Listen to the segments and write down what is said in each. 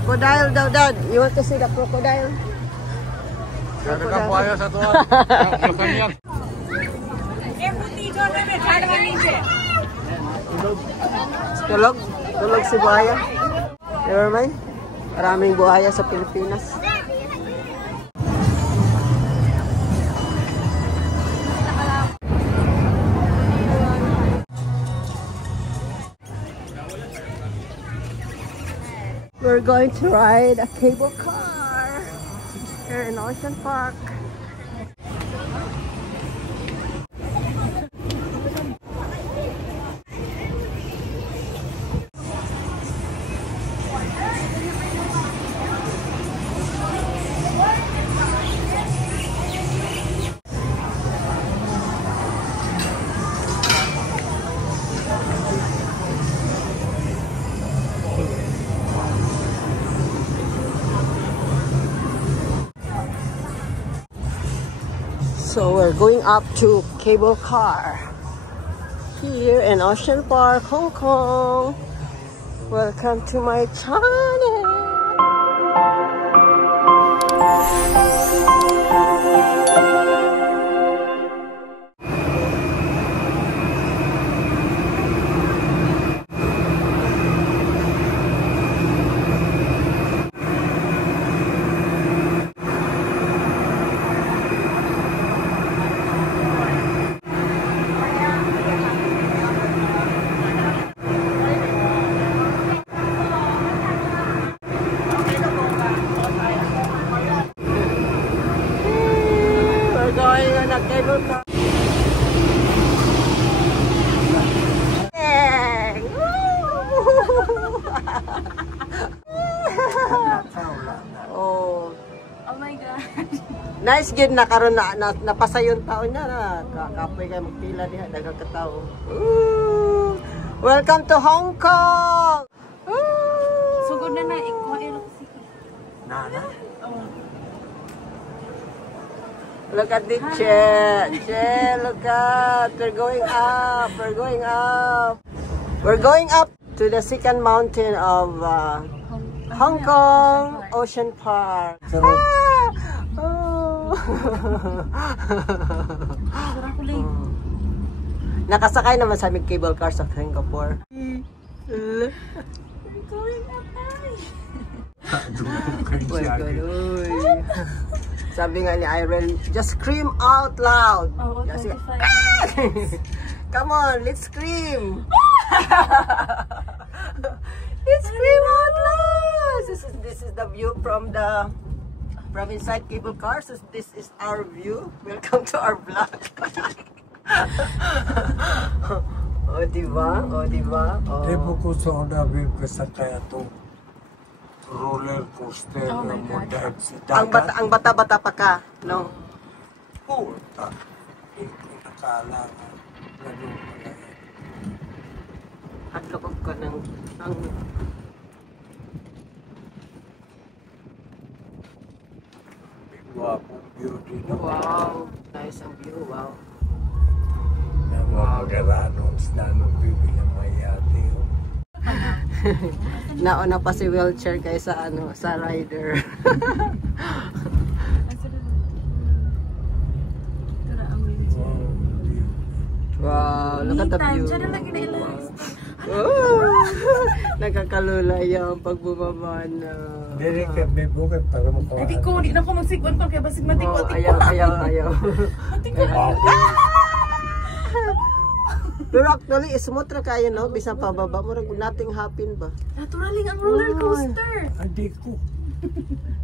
Crocodile daw, Dad. You want to see the crocodile? Crocodile. Tulog. Tulog si buhaya. Never mind. Maraming buhaya sa Pilipinas. We're going to ride a cable car here in Ocean Park. So we're going up to cable car here in Ocean Park, Hong Kong. Welcome to my channel. Going on a cable car. Oh. Oh my God. Nice good na karon na napasayon taon niya na kakapoy kay magpila diha daghang katawo. Welcome to Hong Kong. Sugod na ikaw ilo kasi. Nana. Look at the chair. Look at. We're going up. We're going up. We're going up to the second mountain of Hong Kong Ocean Park. Oh. Nakasakay naman sa aming cable car sa Singapore. We're going up high. Sabi nga ni Irene, just scream out loud. Oh, Kasi, 25 come on, let's scream. Let's scream out loud. This is the view from inside cable car. So this is our view. Welcome to our vlog. Oh, diba? Oh, diba? Oh. Debo ko sa una view sa kaya to. Roller coaster na mo dahil si dagat. Ang bata-bata pa ka, no? Oo, hindi ko nakala na gano'n pala. At loob ko ng Guwapong view din ako. wow, nice ang view, wow. Na mga mag-aranos na bibili ng mayate. Nauna pa si wheelchair kaysa sa rider. Wow, look at the view. Oh, nakakalula yung pagbumaba na. Dili ka may bukid para makawa. Hindi ko, hindi na ako magsigwan ko kaya basig matikot. Ayaw. Matikot. Pero actually, smooth na kayo, no? Bisang pababa mo, nothing happen ba? Naturally ang roller coaster. Hindi ko.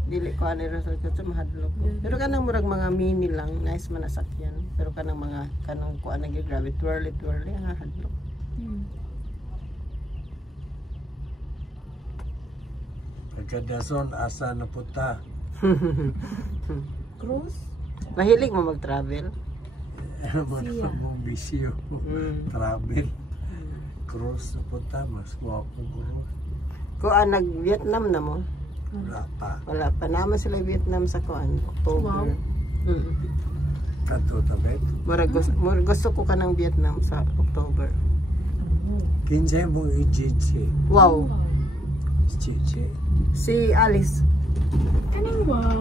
Dili ko ano rin sa mahadlok ko. Pero kanang murag mga mini lang, nice manasakyan. Pero kanang mga, kanang kuan na grabe, twirly, hadlok. Pagkadason, asa na puta. Cruise? Mahilig mo mag-travel? Ano ba naman mong bisyo? Travel. Cruise na puta, mas guwapo cruise. Kuan, nag-Vietnam na mo? Wala pa. Wala pa naman sila Vietnam sa kuan, October. Wow. Kanto tabet. Murag gusto ko ka ng Vietnam sa October. Kinsay mong i-chiche. Wow. Chiche. Si Alice. Kaning wow.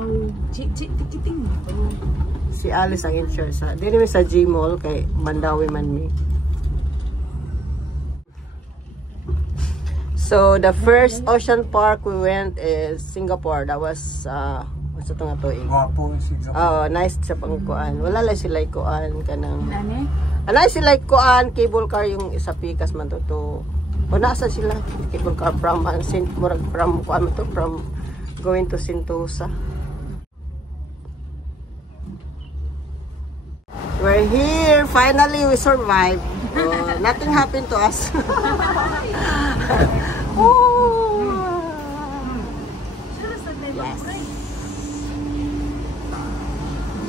Tikiting mo to. Si Alice ang in-share sa. Dili mi sa G-Mall kay Mandawi man mi. So the first ocean park we went is Singapore. That was what's ito nga to eh? Gwapo yung Singapore. Oh, nice sa pangkuan. Wala lang sila kuan kanang. Nani? Anay sila kuan cable car yung isa pikas man to. O nasa sila cable car from from going to Sentosa. We're here. Finally, we survived. Nothing happened to us. Oh. Yes.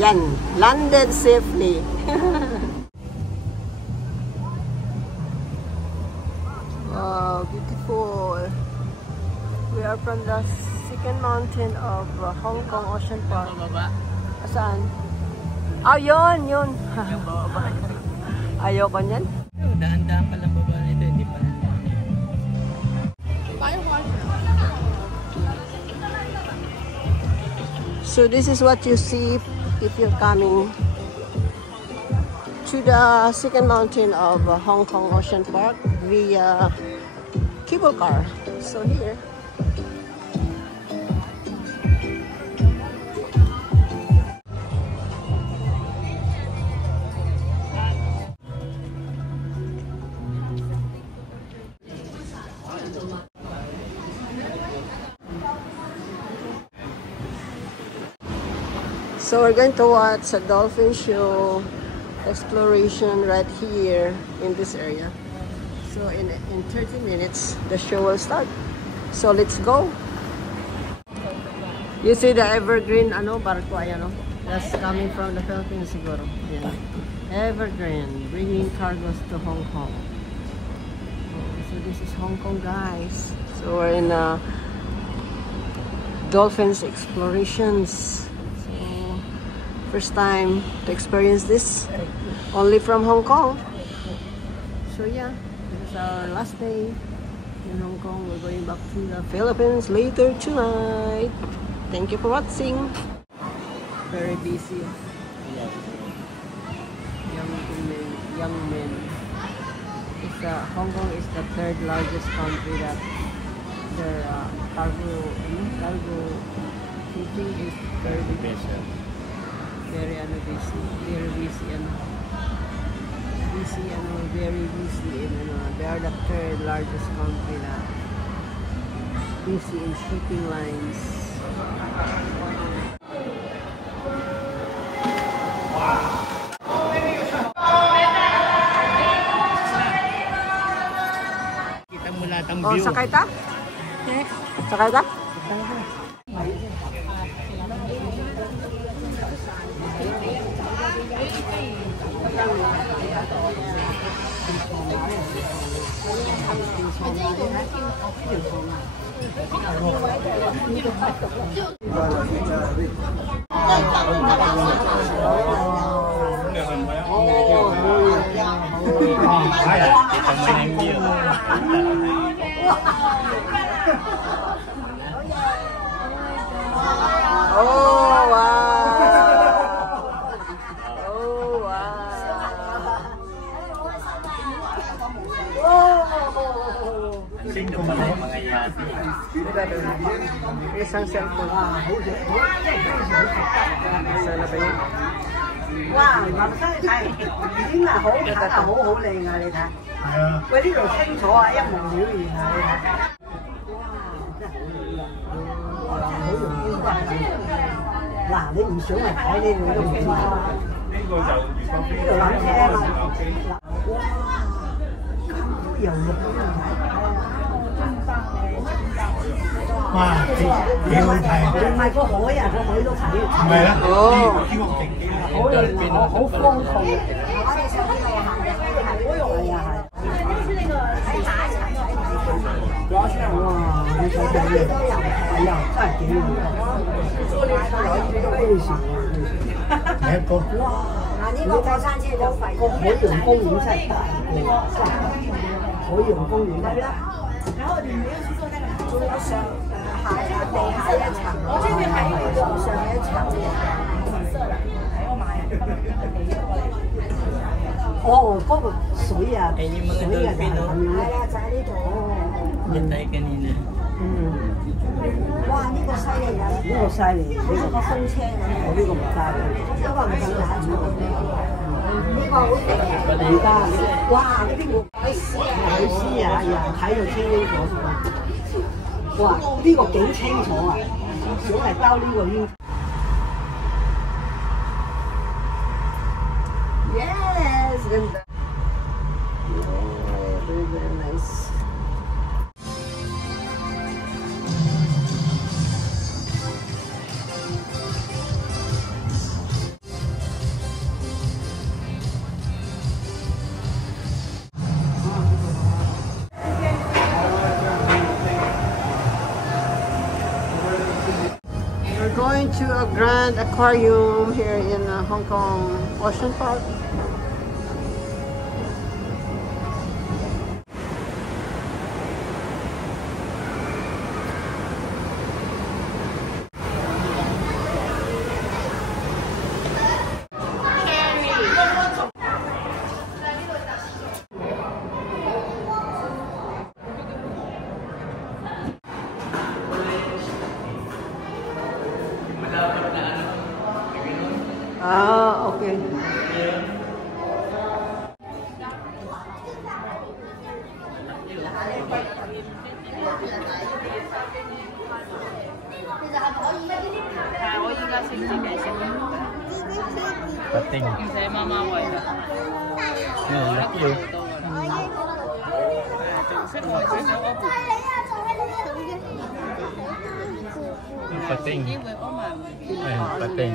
Yan. Landed safely. Wow, beautiful. We are from the second mountain of Hong Kong Ocean Park. Saan? Ah, yun. Ayoko niyan. Daan-daan pala baba nito, hindi pa. So this is what you see if you're coming to the second mountain of Hong Kong Ocean Park via cable car. So here. So we're going to watch a dolphin show exploration right here in this area. So in 30 minutes the show will start. So let's go. You see the evergreen barko ayan that's coming from the Philippines siguro. Yeah. Evergreen bringing cargos to Hong Kong. So this is Hong Kong, guys. So we're in dolphins explorations. First time to experience this, only from Hong Kong. So yeah, this is our last day in Hong Kong. We're going back to the Philippines later tonight. Thank you for watching. Very busy. Young men. It's Hong Kong is the third largest country that their cargo shipping is very big. Very busy, very busy and they are the third largest country na busy in shipping lines. Kita mo lahat ang Oh, view. sakay ta? Sakay ta? Kita mo na yung view. Oh, wow! Oh, wow! Sing ko pala yung mga yati. Isang cellphone. Sana ba yun? 哇！林生睇已經係好睇得好靚啊！你睇，係啊，喂呢度清楚啊，一目了然啊！你睇，哇！真係好容易得嗱，你唔想嚟睇呢個都唔知。呢個就呢度纜車啊嘛，哇！咁遊樂咁樣睇。哇，幾好睇。唔係個海啊，個海都睇。唔係啦，哦。呢個勁啲啦。好靚啊！好豐富。係啊係。哇！你睇睇呢？係啊，真係幾好。非常第一個。哇！嗱呢個過山車就廢。個海洋公園真係大個，真係海洋公園係啦。然後你沒有去做那個，仲有上地下一層，我這邊係上一層。紫色啦，喺我買哦，嗰個水啊，水啊就係咁樣。係啊，就喺呢度。Hintay kanina. 哇！呢個犀利啊！呢個犀利，呢個風車咁。我呢個唔得，呢個唔夠打住。呢個好勁啊！而家哇！呢邊個海獅啊？海獅啊！呀，睇到清楚咗。哇！呢個幾清楚啊！小係兜呢個圈。Yes, ganda. Yeah, very, very nice. We're going to a grand aquarium here in Hong Kong Ocean Park. Ah, okay. Pating. Saya mama buat. Laki yun. Pating. Ayun, pating.